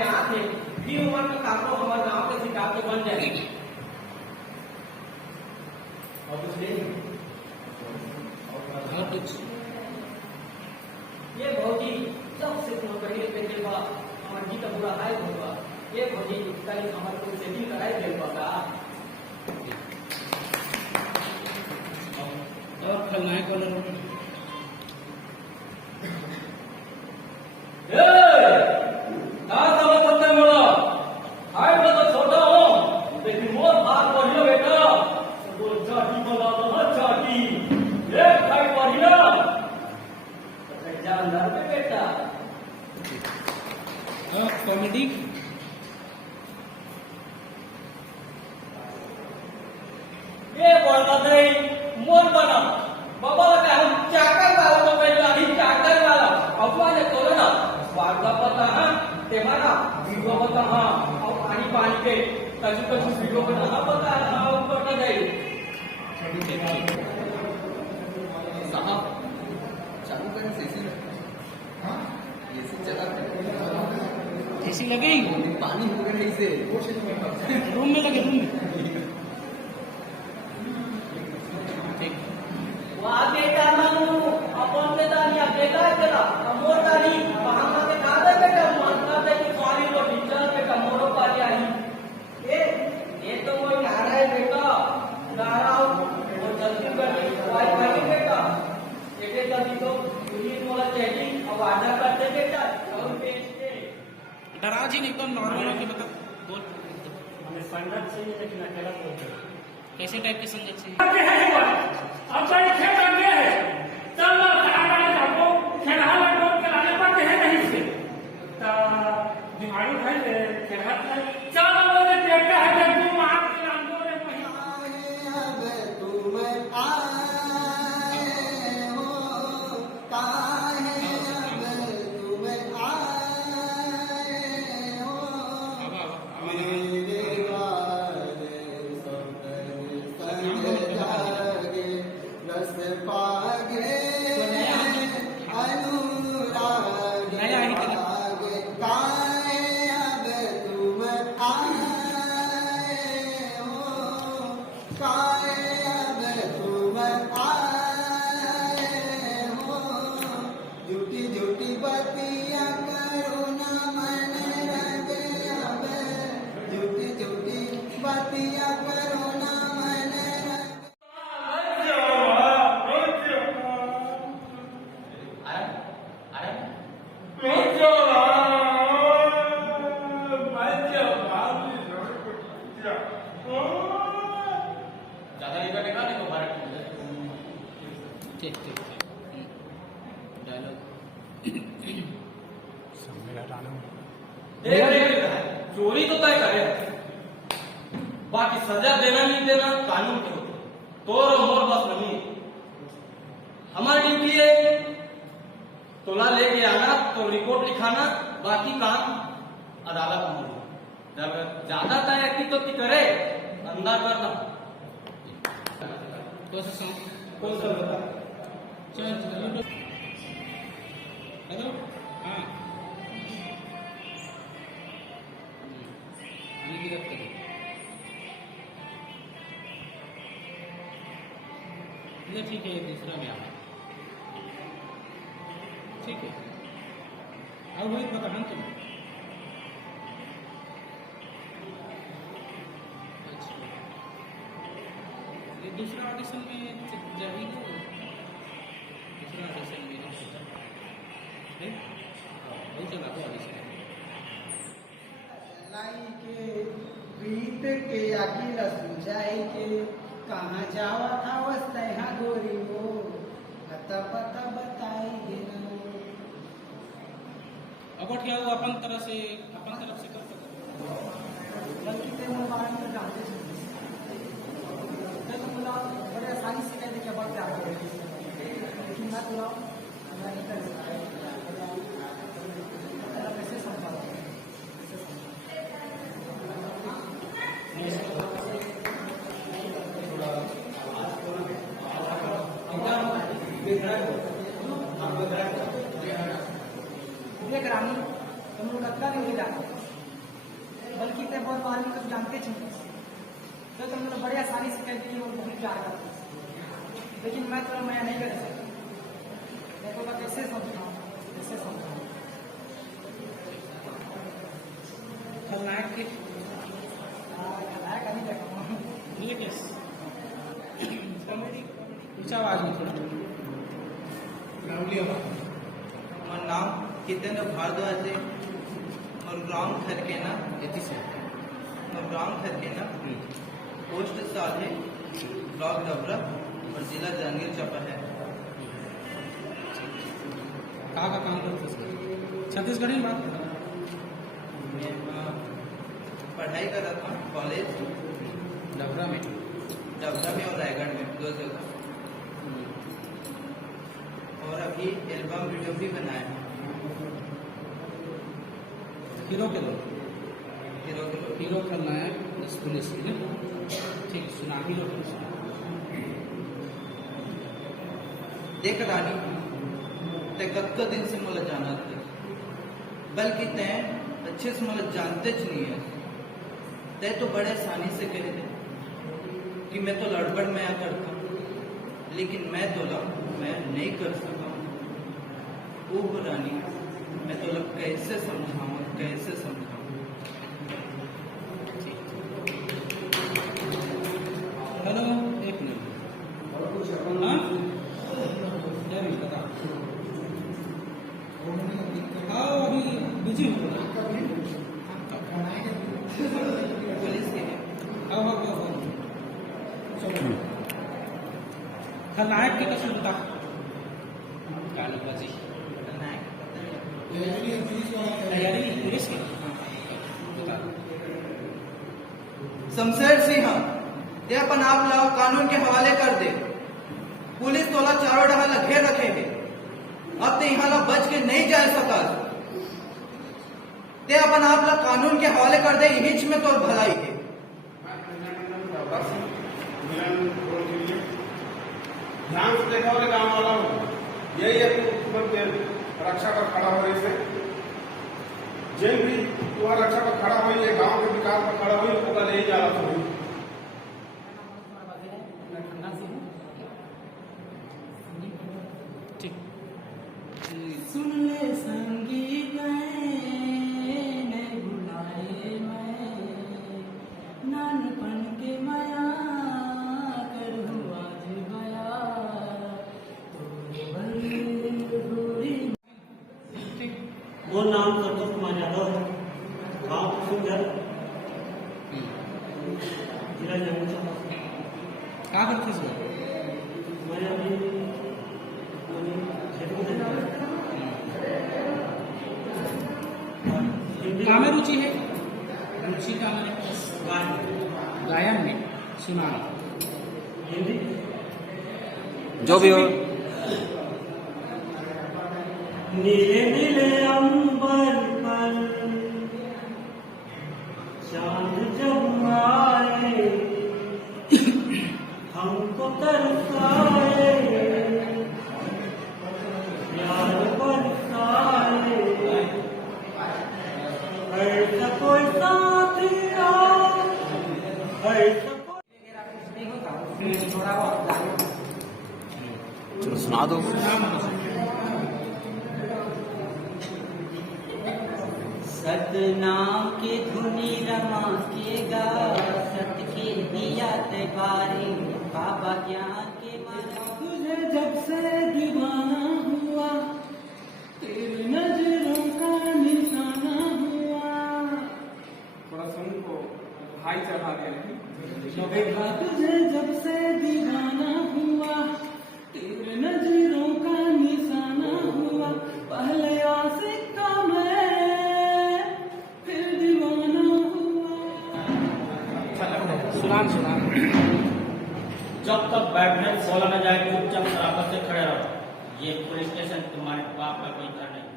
के हाथ है भी उम्र का काको हमारे गांव के सिकाब के बन जाएगी और कुछ नहीं और कुछ ये भौजी सबसे नौकरी देखे बा हमार जी का बुरा हाल होगा ये भौजी कल हमारे को सेटिंग कराए दे बता और खलनायक कौन कॉमेडी ये बोलता नहीं मोर बना बाबा का हम चाकर वाला तो पहले अभी चाकर वाला अपना ने तो ना स्वागत पता है ते माना वीडियो पता हां और पानी पानी के कछु वीडियो बना पता है हां ऊपर का नहीं साहब चालू करें सेसी हां ये से चला एसी लगी पानी हो गया इसे रूम में लगे रूम में ठीक वहां बेटा मानू अपन पे दानी अकेला अकेला मोर दानी वहां के दादा बेटा मानता है कि सॉरी वो टीचर बेटा मोरो पाली आई ये तो वो आ रहा है बेटा गा रहा हूं वो जल्दी कर वाई भाई बेटा ये जल्दी तो यूनिट वाला चेकिंग अब आधा करते बेटा और पेज डरा जी नहीं एकदम नॉर्मल होके मतलब बोल हमें संगत चाहिए लेकिन अकेला बोलते कैसे टाइप की संगत चाहिए अब बड़े खेल बन गए हैं चल हमको खेलहा लड़कों के लाने पड़ते हैं नहीं से दिमागी भाई खेलहा चल बोले देखता है जब तुम आप के नाम बोले अब तुम आए हो काहे अब तुम आए हो मेरे वाले सपने संग जागे रस पागे अनुराग आगे काहे अब तुम आए हो काहे अब तुम आए हो झूठी झूठी बतिया करो ना मन रगे अब झूठी झूठी बतिया करो ना मन रगे ज्यादा इधर देखा नहीं तो भारत ठीक ठीक डायलॉग चोरी तो तय करे बाकी सजा देना नहीं देना कानून के होते तो मोर बस नहीं हमारी ड्यूटी है तोला लेके आना तो रिपोर्ट लिखाना बाकी काम अदालत में जब ज्यादा तय की तो करे अंदर करना कौन सा बता चल हेलो हाँ ठीक है दूसरा में आना ठीक है अब वही पता हम तुम अच्छा ये दूसरा ऑडिशन में जाएगी तो दूसरा ऑडिशन में बहुत चला तो ऑडिशन लाई के प्रीत के अकेला सुझाई के कहाँ जावा था वस्ते हाँ गोरी वो पता पता बताई देना अब क्या वो अपन तरफ से कर सकते गलती से मोबाइल में डालते तो बुलाओ बड़े आसानी से कहने के बाद जाते लेकिन मत बुलाओ मैं नहीं कर सकता कैसे समझा ग्रामीण तुम लोग कतला नहीं जाते तो तुम लोग बड़े आसानी से कहती हो बहुत प्यार करते हो। लेकिन मैं तो मैं नहीं कर सकता। देखो मैं कैसे समझाऊँ, कैसे समझाऊँ। खलनायक की खलनायक नहीं देखा ये केस कॉमेडी ऊंचा आवाज में थोड़ा हमारा नाम कितेंद्र भारद्वाज है और ग्राम खरकेना और ग्राम खरकेना पोस्ट साधे ब्लॉक डबरा और जिला जांजगीर चांपा है। कहाँ का काम करते हो? छत्तीसगढ़ी में बात मैं पढ़ाई कर रहा था कॉलेज डबरा में और रायगढ़ में 2 जगह। और अभी एल्बम वीडियो भी बनाया है। हीरो के लोग हीरो करना है पुलिस ठीक सुना हीरो देख रानी ते कत्क दिन से मला जाना थे बल्कि तय अच्छे से मला जानते च नहीं है। तय तो बड़े आसानी से कह दे कि मैं तो लड़बड़ में आ करता लेकिन मैं नहीं कर सका। ओह रानी मैं तो कैसे समझाऊं हेलो एक मिनट हाँ अभी बिजी हूँ पुलिस के खलनायक की कसम बता तैयारी पुलिस की शमशेर सिंह ते अपन आप लाओ कानून के हवाले कर दे। पुलिस तोला चारों डहा घेर रखे है। अब ते यहाँ ला बच के नहीं जा सका। ते अपन आप ला कानून के हवाले कर दे। हिच में तो भलाई है। ध्यान से देखा वाले काम वाला हूँ यही है रक्षा पर खड़ा हो रही से जिन भी तुम्हारा रक्षा पर खड़ा हुई है गांव के विकास पर खड़ा हुई वो ले जा रहा था। ठीक सुन ले संगीत नहीं भुलाए मैं नानपन के माया करूँ आज बया वो नाम संतोष कुमार यादव है गाँव कुसुमगढ़ जिला जांजगीर चांपा। क्या करते हो? मैं अभी क्या में रुचि है? रुचि का मैंने गायन में सुना हिंदी जो भी हो। नीले नीले अंबर पर चांद जब आए हमको तरसाए प्यार बरसाए ऐसा कोई साथिया ऐसा चलो सुना दो। सतनाम की धुनी रमा के गा सत के दिया ते बारी बाबा ज्ञान के मारा तुझे जब से दीवाना हुआ तेरी नजरों का निशाना हुआ थोड़ा सुन को हाई चढ़ा दिया देखा तुझे जब से दीवाना हुआ तेरे नजरों का निशाना हुआ पहले आशिक का मैं फिर दीवाना हुआ। सुनाम जब तक बैठने बोला न जाए चुपचाप शराफत से खड़े रहो। ये पुलिस स्टेशन तुम्हारे बाप का कोई घर नहीं।